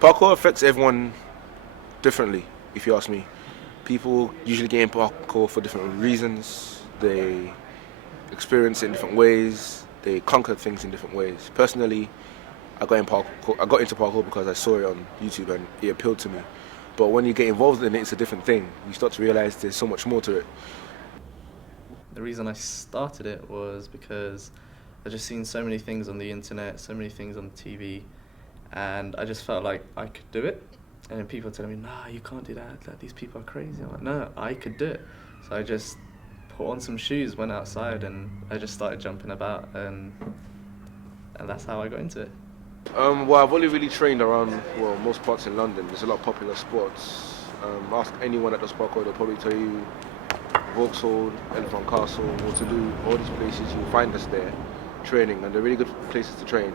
Parkour affects everyone differently, if you ask me. People usually get in parkour for different reasons. They experience it in different ways. They conquer things in different ways. Personally, I got into parkour because I saw it on YouTube and it appealed to me. But when you get involved in it, it's a different thing. You start to realize there's so much more to it. The reason I started it was because I just seen so many things on the internet, so many things on TV, and I just felt like I could do it. And then people telling me, nah, you can't do that, these people are crazy. I'm like, no, I could do it. So I just put on some shoes, went outside, and I just started jumping about, and that's how I got into it. Well, I've only really trained around, most parts in London. There's a lot of popular spots. Ask anyone that does parkour, they'll probably tell you Vauxhall, Elephant Castle, Waterloo, all these places, you'll find us there training, and they're really good places to train.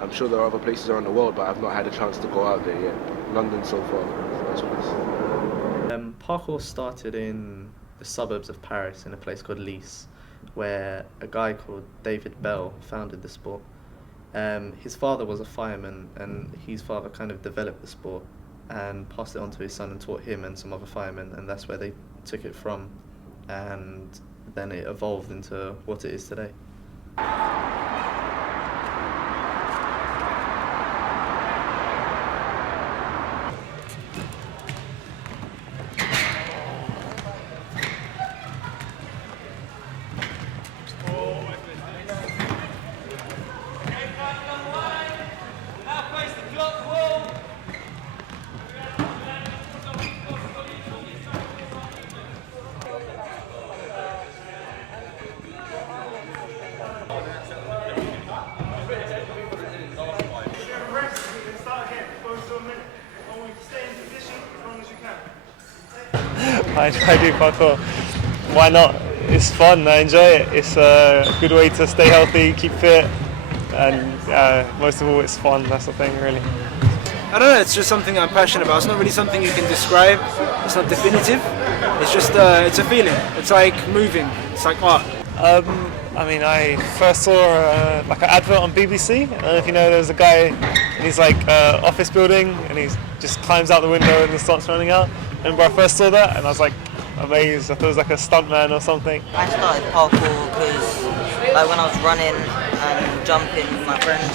I'm sure there are other places around the world, but I've not had a chance to go out there yet. London so far, that's what it is. Parkour started in the suburbs of Paris in a place called Nice, where a guy called David Bell founded the sport. His father was a fireman, and his father kind of developed the sport and passed it on to his son and taught him and some other firemen, and that's where they took it from, and then it evolved into what it is today. I do parkour. Why not? It's fun, I enjoy it. It's a good way to stay healthy, keep fit, and most of all it's fun, that's the thing really. I don't know, it's just something I'm passionate about. It's not really something you can describe, it's not definitive. It's just, it's a feeling. It's like moving, it's like art. I first saw like an advert on BBC. I don't know if you know, there's a guy in his office building and he just climbs out the window and then starts running out. I remember I first saw that and I was like amazed. I thought it was like a stuntman or something. I started parkour because when I was running and jumping with my friends,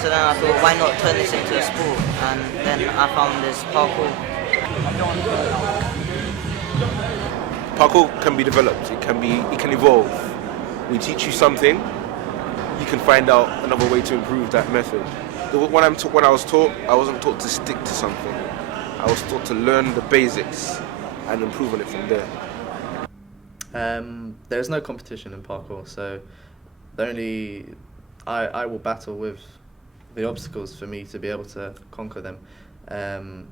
so then I thought, why not turn this into a sport? And then I found this parkour. Parkour can be developed. It can evolve. We teach you something, you can find out another way to improve that method. When I was taught, I wasn't taught to stick to something. I was taught to learn the basics and improve on it from there. There's no competition in parkour, so I will battle with the obstacles for me to be able to conquer them.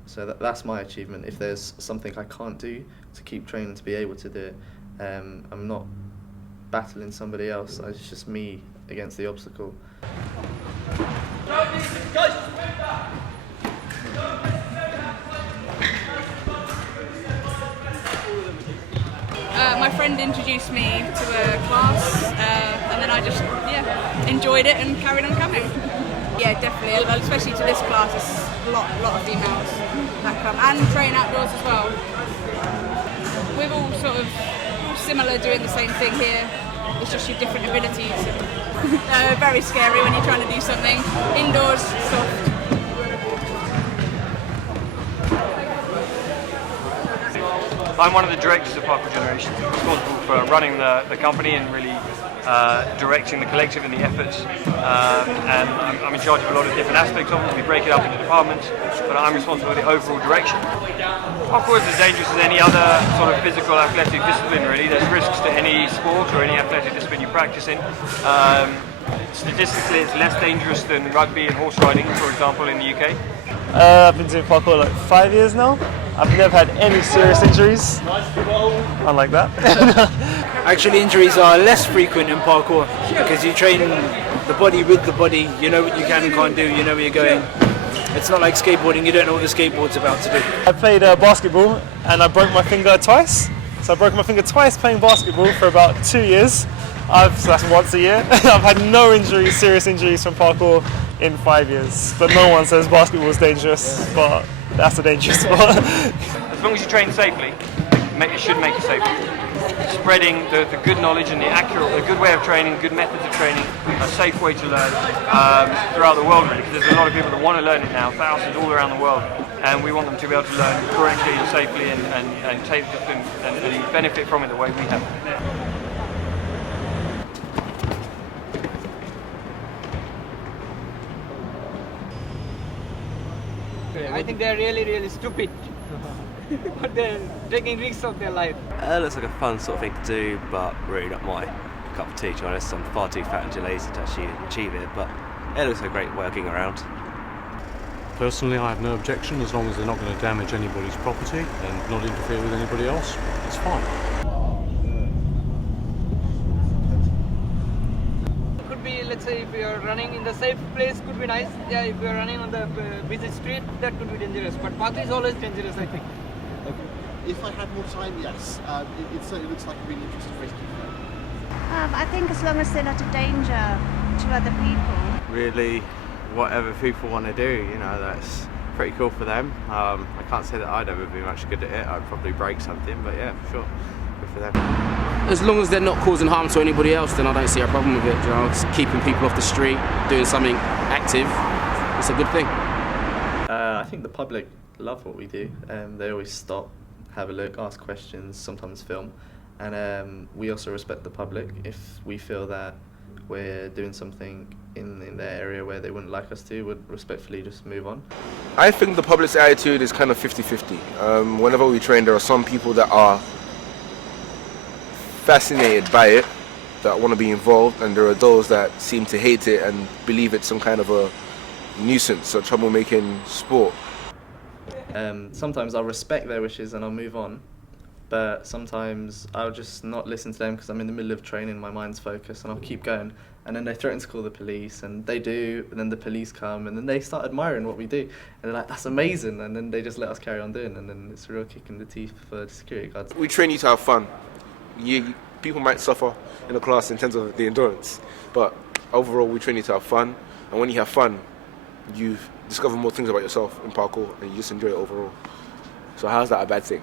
So that's my achievement. If there's something I can't do, to keep training to be able to do it. I'm not battling somebody else, it's just me against the obstacle. My friend introduced me to a class and then I just enjoyed it and carried on coming. Yeah, definitely, especially to this class, there's a lot of females that come and train outdoors as well. We're all sort of similar, doing the same thing here. It's just your different abilities. Very scary when you're trying to do something. Indoors, soft. I'm one of the directors of Parkour Generation, responsible for running the company and really directing the collective and the efforts. And I'm in charge of a lot of different aspects of it. We break it up into departments, but I'm responsible for the overall direction. Parkour is as dangerous as any other sort of physical athletic discipline, really. There's risks to any sport or any athletic discipline you practice in. Statistically, it's less dangerous than rugby and horse riding, for example, in the UK. I've been doing parkour like 5 years now. I've never had any serious injuries, unlike that. Actually, injuries are less frequent in parkour because you train the body with the body. You know what you can and can't do. You know where you're going. It's not like skateboarding. You don't know what the skateboard's about to do. I played basketball and I broke my finger twice. So I broke my finger twice playing basketball for about 2 years. So that's once a year. I've had no injuries, serious injuries from parkour in 5 years. But no one says basketball is dangerous, but that's a dangerous sport. As long as you train safely, it should make you safer. Spreading the good knowledge and the good way of training, good methods of training, a safe way to learn throughout the world, really, because there's a lot of people that want to learn it now, thousands all around the world, and we want them to be able to learn correctly and safely and take and benefit from it the way we have. I think they're really stupid. But they're taking risks of their life. It looks like a fun sort of thing to do, but really not my cup of tea, to be honest. I'm far too fat and too lazy to actually achieve it, but it looks like a great way of getting around. Personally, I have no objection as long as they're not going to damage anybody's property and not interfere with anybody else. It's fine. Could be, let's say, if you're running in the safe place, could be nice. Yeah, if you're running on the busy street, that could be dangerous. But parkour is always dangerous, I think. If I had more time, yes. It certainly looks like a really interesting race. I think as long as they're not a danger to other people. Really, whatever people want to do, you know, that's pretty cool for them. I can't say that I'd ever be much good at it. I'd probably break something, but yeah, for sure, good for them. As long as they're not causing harm to anybody else, then I don't see a problem with it. You know, it's keeping people off the street, doing something active, it's a good thing. I think the public love what we do. They always stop, have a look, ask questions, sometimes film. And we also respect the public. If we feel that we're doing something in their area where they wouldn't like us to, would respectfully just move on. I think the public's attitude is kind of 50-50. Whenever we train, there are some people that are fascinated by it, that want to be involved, and there are those that seem to hate it and believe it's some kind of a nuisance or troublemaking sport. Sometimes I'll respect their wishes and I'll move on, but sometimes I'll just not listen to them because I'm in the middle of training, my mind's focused, and I'll keep going. And then they threaten to call the police, and they do, and then the police come, and then they start admiring what we do. And they're like, that's amazing, and then they just let us carry on doing, and then it's a real kick in the teeth for the security guards. We train you to have fun. People might suffer in the class in terms of the endurance, but overall we train you to have fun, and when you have fun, you discover more things about yourself in parkour, and you just enjoy it overall. So how's that a bad thing?